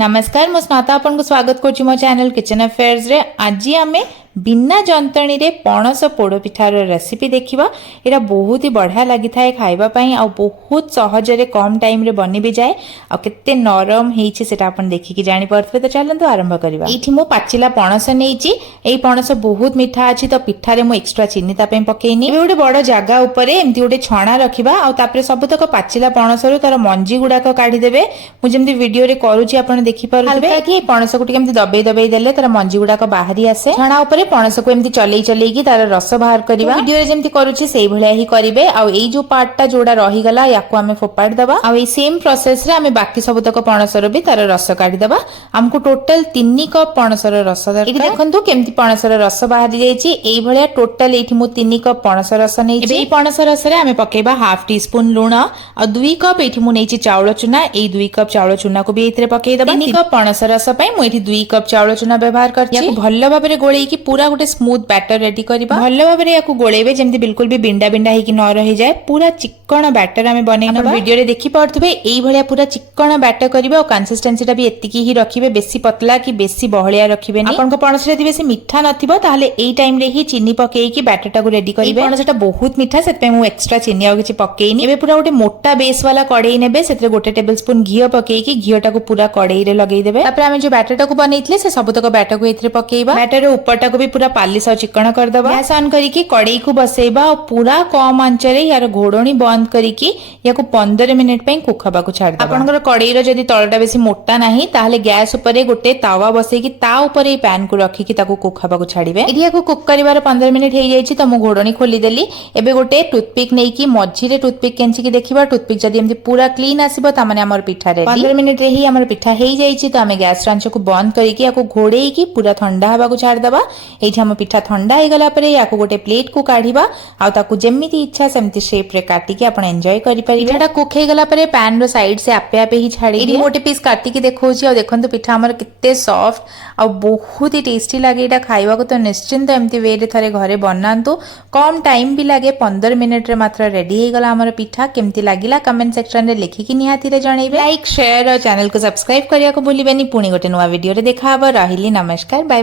नमस्कार मु स्नाता आपन को स्वागत करछि मो चैनल किचन अफेयर्स रे। आज आमे बिना जंतणी रे पणस पोड़ पिठार रेसिपी देखिबा। एरा बहुत ही बढ़िया लागि थाए खाइबा पई आ बहुत सहज रे कम टाइम रे बनि भी जाए आ केते नरम हेछि सेटा आपन देखि कि जानि परथबे। तो चलंतु आरंभ करिबा। एठी मु पाचिला पणस नेछि। एई पणस बहुत मिठा अछि तो पिठा रे मु एक्स्ट्रा चीनी ता पई पकेइनी। एबे गोटे बड़ जागा ऊपर एमती गोटे छणा रखिबा आ तापरे सबतक पाचिला पणस रो तार मंजी गुडाक काढी देबे। मु जेमती वीडियो रे करूछि आपन देखि परथबे कि पणस को केमती दबेई दबेई देले तार मंजी गुडाक बाहरी आसे। छणा ऊपर पणस को एमती चलेई चलेई की तार रस बाहर करबा। वीडियो रे जेमती करूछि सेई भलिया ही करिवे। आ एई जो पार्ट टा जोडा रही गला याको हमें फोपाड़ दबा। आ एई सेम प्रोसेस रे हमें बाकी सबतक पणस रो भी तार रस काढी दबा। हमको टोटल 3 कप पणस रो रस दरकार। एठी देखंतु केमती पणस रो रस बाहरी जाईछि। एई भलिया टोटल एठी मु 3 कप पणस रस नेछि। एई पणस रस रे हमें पकेबा हाफ टी स्पून लूण आ 2 कप एठी मु नेछि चाउळ चूना। एई 2 कप चाउळ चूना को भी एथिरे पकेई दबा। 3 कप पणस रस पई मु एठी 2 कप चाउळ चूना व्यवहार करछि। याको भल्लो भाबरे गोळेई की पूरा गोटे स्मूथ बैटर रेडी करबा। भल्लो भाबरे याको गोळेबे जेमति बिल्कुल भी बिंडा बिंडा हेकी न रहि जाय। पूरा चिक्कण बैटर हमें बनै नबा। वीडियो रे देखि पड़थबे एई भलिया पूरा चिक्कण बैटर करबा और कंसिस्टेंसी टा भी एतिकी ही रखिबे। बेसी पतला की बेसी बहलिया रखिबे नि। आपन को पणस रे बेसी मिठा नथिबो ताहाले एई टाइम रे ही चीनी पकेई की बैटर टा को रेडी करबे। पणस टा बहुत मिठा सेत पे मु एक्स्ट्रा चीनी आ किछि पकेइनी। एबे पूरा गोटे मोटा बेस वाला कढई नेबे। सेतरे गोटे टेबलस्पून घियो पकेई की घियो टा को पूरा कढई रे लगेई देबे। तापर हमें जो बैटर टा को बनैथिले से सबतक बैटर को एथिरे पकेइबा। बैटर रे ऊपर टा को भी पूरा पालिस और चिक्कण कर दबा। गैस ऑन करी की कढई को बसेइबा और पूरा कम आंच रे यार घोडणी बंद करी की याको 15 मिनिट पे कुक हबा को छाड़ दबा। आपनकर कढई रो जदी तळटा बेसी मोटा नाही ताहाले गैस ऊपर गोटे तावा बसेई की ता ऊपर ए पैन को रखी की ताको कुक हबा को छाड़िबे। एठी याको कुक करिवार 15 मिनिट हे जाईछि त मु घोडणी खोली देली। एबे गोटे टूथपिक नै की मझी रे टूथपिक केंची की देखिबा। टूथपिक जदी एमती पूरा क्लीन आसीबो त माने हमर पिठा रेडी। 15 मिनिट रे ही हमर पिठा हे जाईछि त हमें गैस आंच को बंद करी की याको घोडेई की पूरा ठंडा हबा को छाड़ दबा। एठी हम पिठा ठंडा हे गला परे याको गोटे प्लेट को काढिबा आ ताको जेमिति इच्छा सेमति शेप रे काटी की आपण एन्जॉय करि परिबे। एटा कुक हे गला परे पैन रो साइड से आपे आपे ही छाड़ी एडी मोटे पीस काटी की देखौछि आ देखंतु पिठा हमर कित्ते सॉफ्ट आ बहुत ही टेस्टी लागे। एटा खाइबा को तो निश्चिंत एमति वे रे थरे घरे बनांतु। कम टाइम भी लागे 15 मिनिट रे मात्र रेडी हे गला हमर पिठा। केमति लागिला कमेंट सेक्शन रे लिखि की निहाती रे जणैबे। लाइक शेयर और चैनल को सब्सक्राइब करिया को भूलिबेनी। पुणी गोटे नवा वीडियो रे देखा हबो। रहिली नमस्कार बाय।